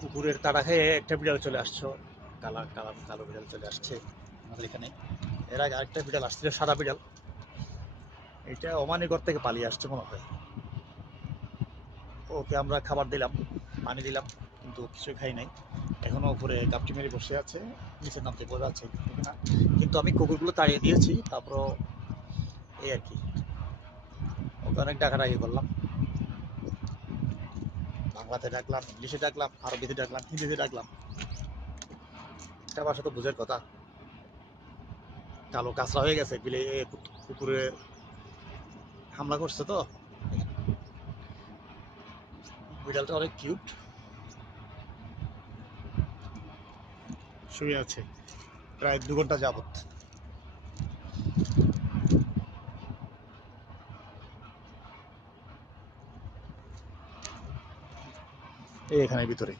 কুকুরের তাড়া খেয়ে একটা বিড়াল চলে আসছো, কালো বিড়াল চলে আসছে আমাদের এখানে। এর আগে আরেকটা বিড়াল আসছিল, সাদা বিড়াল। এটা ওমানিগড় থেকে পালিয়ে আসছে মনে হয়। ওকে আমরা খাবার দিলাম, পানি দিলাম, কিন্তু কিছুই খাই নাই। এখনো উপরে গাপটি মেরে বসে আছে, নিচে নামতে বোঝা যাচ্ছে না। কিন্তু আমি কুকুরগুলো তাড়িয়ে দিয়েছি, তারপরও এই আর কি, ওকে অনেক ডাকাডাকি করলাম। বাংলাতে ডাকলাম, ইংলিশে ডাকলাম, আরবিতে ডাকলাম, হিন্দিতে ডাকলাম। একটা ভাষা তো বুঝের কথা। কালো কাঁচরা হয়ে গেছে, বিলে কুকুরে হামলা করছে তো। বিড়ালটা অনেক কিউট, শুয়ে আছে প্রায় 2 ঘন্টা যাবত। এই এখানে ভিতরে